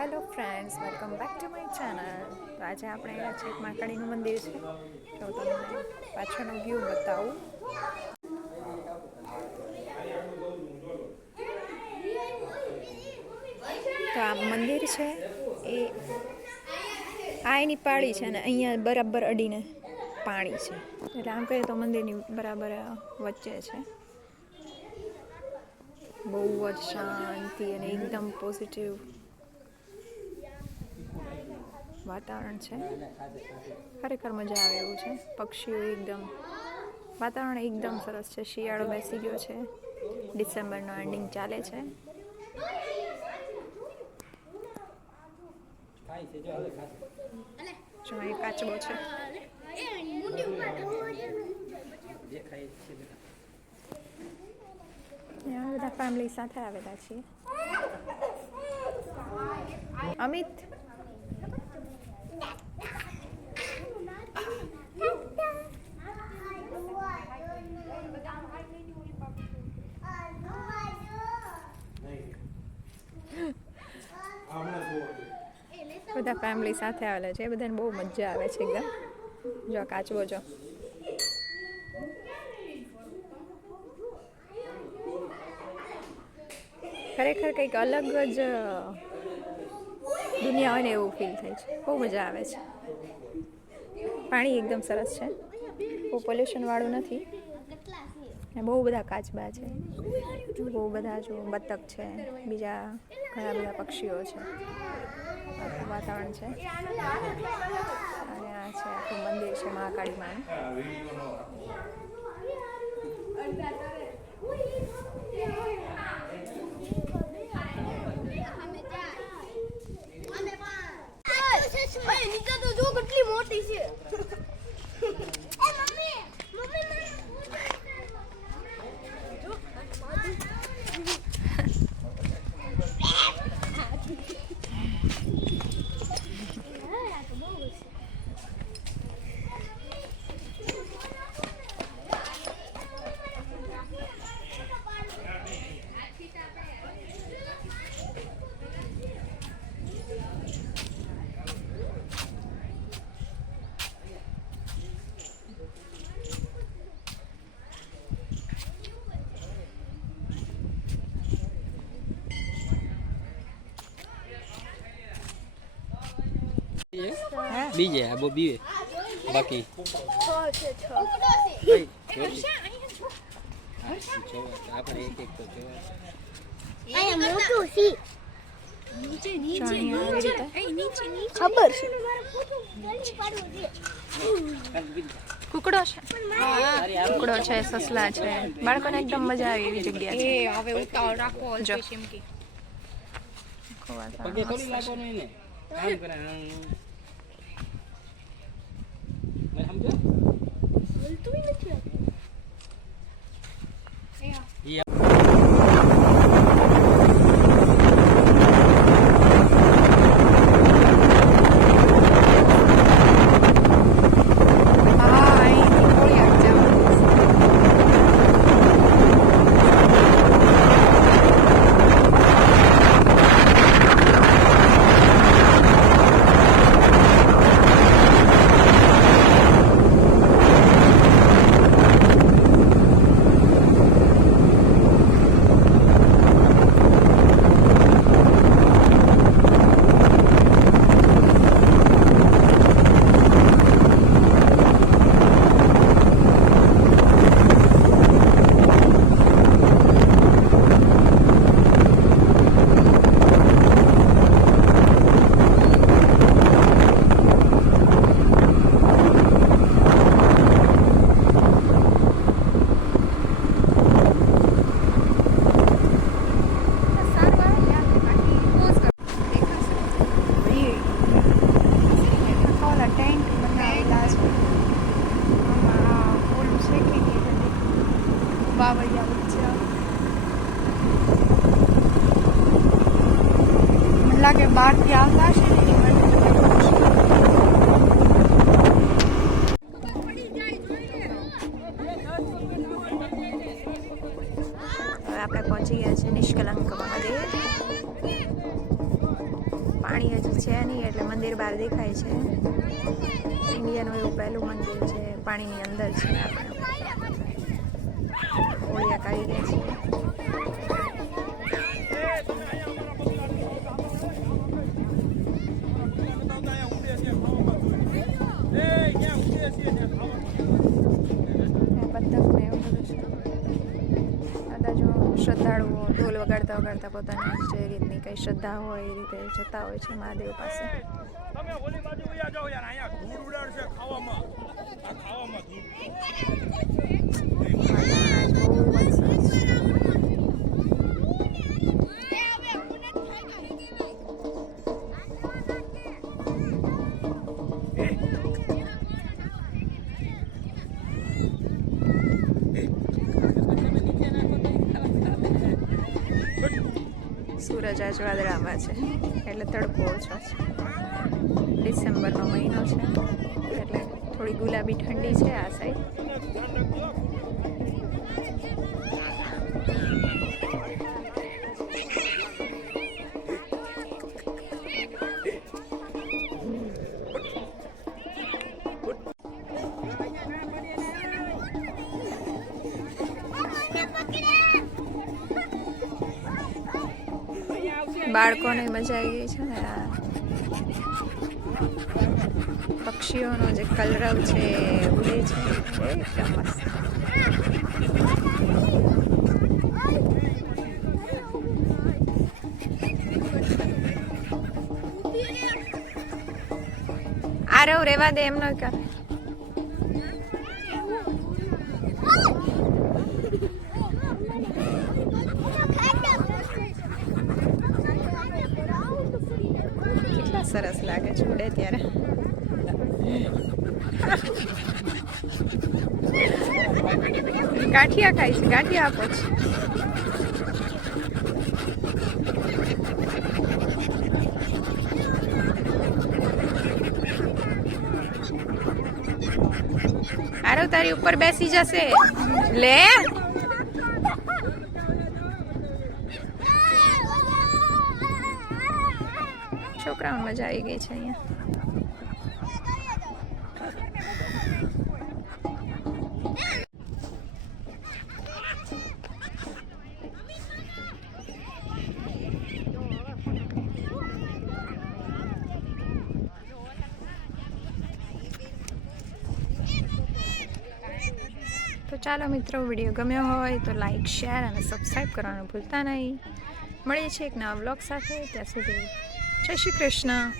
Hello friends, welcome back to my channel. તો આજે આપણે આવ્યા છે એક માકડીનું મંદિર છે. તો તમને પાછળનો વ્યૂ બતાવું. તો આ મંદિર છે, એ આ એની પાળી છે ને અહીંયા બરાબર અડીને પાણી છે. એટલે આમ કહીએ તો મંદિરની બરાબર વચ્ચે છે. બહુ જ શાંતિ અને એકદમ પોઝિટિવ વાતાવરણ છે. ખરેખર મજા આવે એવું છે. પક્ષીઓ એકદમ, વાતાવરણ એકદમ સરસ છે. શિયાળો બેસી ગયો છે. ડિસેમ્બરનો એન્ડિંગ ચાલે છે. જો અહીં કાચબો છે. બધા ફેમિલી સાથે આવેલા છીએ. અમિત બધા ફેમિલી સાથે આવેલા છે. એ બધાને બહુ મજા આવે છે એકદમ. જો કાચવો જો. ખરેખર કંઈક અલગ જ દુનિયા હોય ને એવું ફીલ થાય છે. બહુ મજા આવે છે. પાણી એકદમ સરસ છે. બહુ પોલ્યુશનવાળું નથી. ને બહુ બધા કાચબા છે. બહુ બધા જો બતક છે. બીજા ઘણા બધા પક્ષીઓ છે. વાતાવરણ છે. અને આ છે આખું મંદિર છે મહાકાળી માનું. નીચે તો જો કેટલી મોટી છે. બીજે આ બો બીવે. બાકી. આપણે એક એક તો જોવા ખબર કુકડો છે? કુકડો છે સસલા છે. બાળકોને એકદમ મજા આવે એવી જગ્યા છે. એ હવે ઉતાવળ રાખો જો. છે એમ કે. પગે થોડી. લાગવાનું એને. કામ કરે આમ. મને સમજો બોલતું નથી ઈ હા અહીંથી કોળિયાક જવાનું. ઓલા ટેન્ટ બનાવેલા છે આમાં ઓલું છે કે નહીં બધી બાવળિયા વચ્ચે મને લાગે બહારથી આવતા છે ને આપણે પહોંચી ગયા છે નિષ્કલંક મહાદેવ. પાણી હજુ છે નહીં એટલે મંદિર બહાર દેખાય છે. ઇન્ડિયાનું એવું પહેલું મંદિર છે, પાણીની અંદર છે આપણે. ઓળિયા કાઢી ગયા છે. ઢોલ વગાડતા વગાડતા પોતાની જે રીતની કંઈ શ્રદ્ધા હોય એ રીતે જતા હોય છે મહાદેવ પાસે. સૂરજ આજ વાદળામાં છે. એટલે તડકો ઓછો છે. ડિસેમ્બરનો મહિનો છે. એટલે થોડી ગુલાબી ઠંડી છે આ સાઈડ બાળકોને મજા આવી ગઈ છે ને પક્ષીઓનો જે કલરવ છે, ઉડે છે, એકદમ મસ્ત. આરવ, રેવા દે એમનો કર કેટલા સરસ લાગે છે ઉડે ત્યારે. ગાંઠિયા ખાય છે, ગાંઠિયા આપો છે. આરવ તારી ઉપર બેસી જશે. લે. મજા આવી ગઈ છે અહીંયા. તો ચાલો મિત્રો, વીડિયો ગમ્યો હોય તો લાઈક શેર અને સબસ્ક્રાઈબ કરવાનું ભૂલતા નહીં. મળીએ છીએ એક નવા બ્લોગ સાથે. ત્યાં સુધી જય શ્રી કૃષ્ણ.